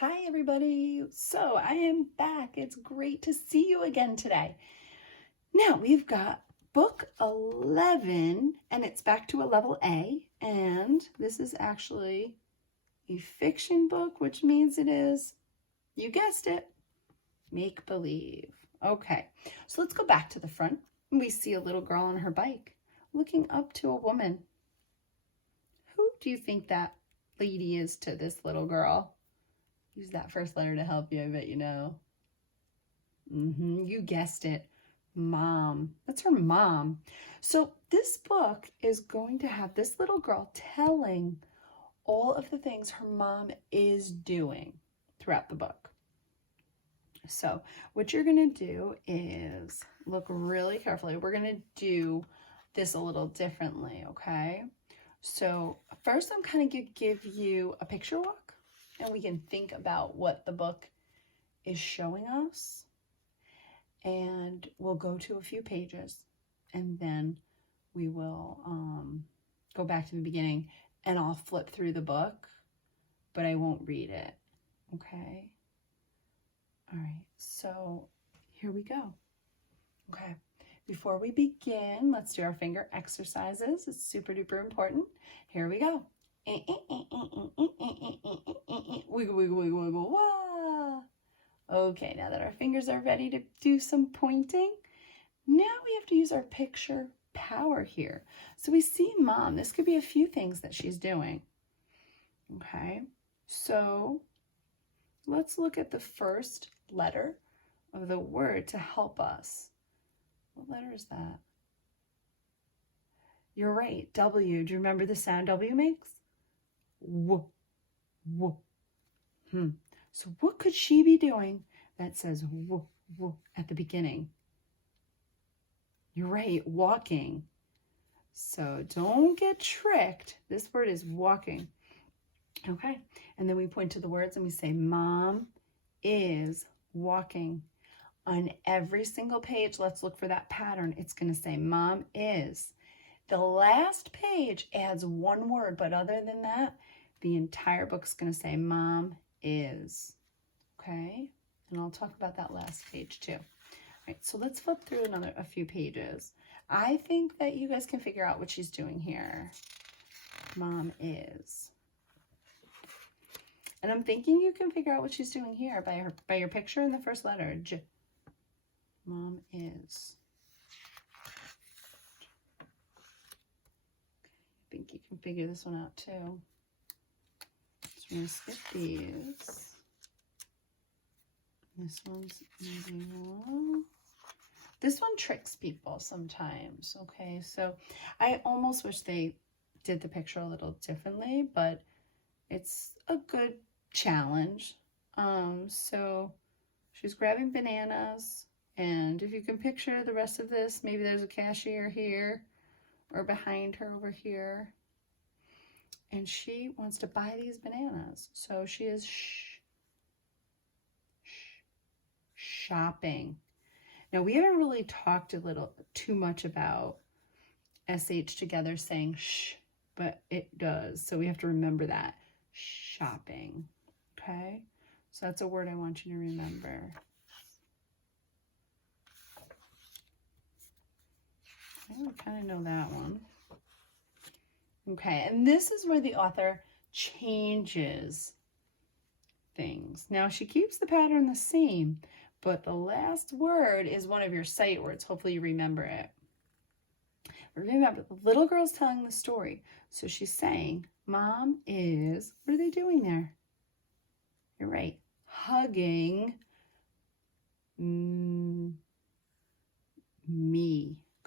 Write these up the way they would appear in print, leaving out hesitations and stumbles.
Hi everybody. So I am back. It's great to see you again today. Now we've got book 11 and it's back to a level A, and this is actually a fiction book, which means it is, you guessed it, make believe. Okay, so let's go back to the front. We see a little girl on her bike looking up to a woman. Who do you think that lady is to this little girl? Use that first letter to help you, I bet you know. You guessed it, Mom. That's her mom. So this book is going to have this little girl telling all of the things her mom is doing throughout the book. So what you're going to do is look really carefully. We're going to do this a little differently, okay? So first I'm kind of going to give you a picture walk, and we can think about what the book is showing us. And we'll go to a few pages, and then we will go back to the beginning, and I'll flip through the book, but I won't read it, okay? All right, so here we go. Okay, before we begin, let's do our finger exercises. It's super duper important. Here we go. Wiggle, wiggle, wiggle, wiggle, wah. Okay, now that our fingers are ready to do some pointing, now we have to use our picture power here. So we see Mom. This could be a few things that she's doing. Okay, so let's look at the first letter of the word to help us. What letter is that? You're right, W. Do you remember the sound W makes? W, w. So what could she be doing that says w, w at the beginning? You're right, walking. So don't get tricked. This word is walking. Okay, and then we point to the words and we say, Mom is walking. On every single page, let's look for that pattern. It's going to say Mom is. The last page adds one word, but other than that, the entire book's going to say Mom is. Okay, and I'll talk about that last page too. All right, so let's flip through a few pages. I think that you guys can figure out what she's doing here. Mom is. And I'm thinking you can figure out what she's doing here by your picture in the first letter, J. Mom is. I think you can figure this one out too. So we're going to skip these. This one's easy. This one tricks people sometimes, okay? So I almost wish they did the picture a little differently, but it's a good challenge. So she's grabbing bananas, and if you can picture the rest of this, maybe there's a cashier here or behind her over here, and she wants to buy these bananas. So she is shopping. Now we haven't really talked too much about SH together saying sh, but it does. So we have to remember that. Shopping. Okay? So that's a word I want you to remember. I kind of know that one. Okay, and this is where the author changes things. Now she keeps the pattern the same, but the last word is one of your sight words. Hopefully you remember it. Remember, the little girl's telling the story. So she's saying, Mom is, what are they doing there? You're right, hugging me.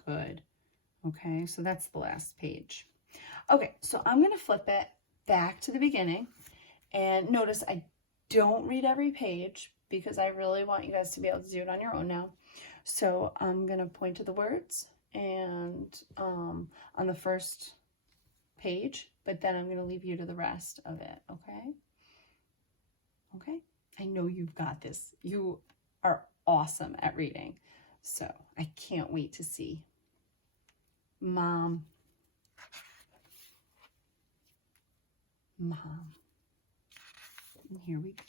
Good. Okay, so that's the last page. Okay, so I'm going to flip it back to the beginning. And notice I don't read every page because I really want you guys to be able to do it on your own now. So I'm going to point to the words and on the first page, but then I'm going to leave you to the rest of it, okay? Okay, I know you've got this. You are awesome at reading, so I can't wait to see. Mom. And here we go.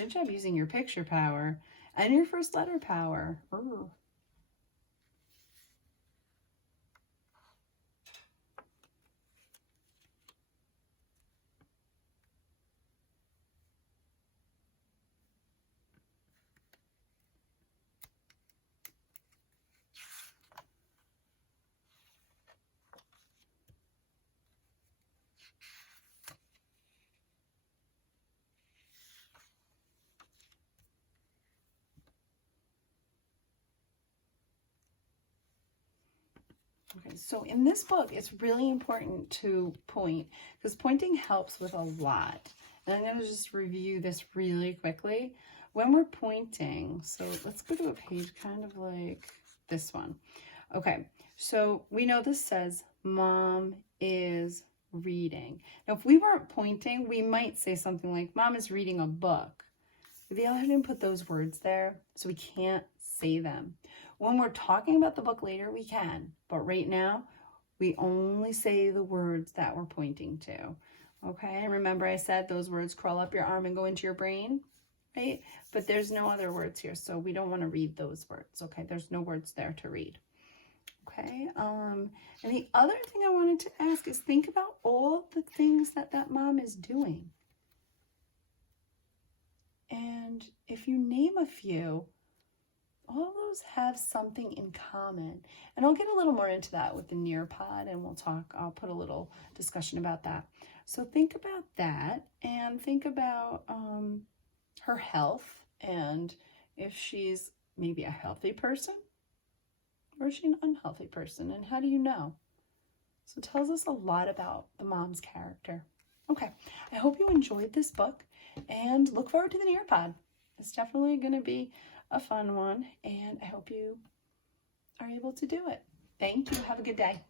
Good job using your picture power and your first letter power. Ooh. Okay, so in this book, it's really important to point because pointing helps with a lot. And I'm going to just review this really quickly. When we're pointing, so let's go to a page kind of like this one. Okay, so we know this says, Mom is reading. Now, if we weren't pointing, we might say something like, Mom is reading a book. The LLI didn't put those words there, so we can't say them. When we're talking about the book later, we can, but right now, we only say the words that we're pointing to. Okay, and remember I said those words crawl up your arm and go into your brain, right? But there's no other words here, so we don't want to read those words, okay? There's no words there to read. Okay, and the other thing I wanted to ask is think about all the things that that mom is doing. And if you name a few, all of those have something in common. And I'll get a little more into that with the Nearpod, and I'll put a little discussion about that. So think about that, and think about her health, and if she's maybe a healthy person, or is she an unhealthy person, and how do you know? So it tells us a lot about the mom's character. Okay, I hope you enjoyed this book, and look forward to the Nearpod. It's definitely going to be a fun one, and I hope you are able to do it. Thank you. Have a good day.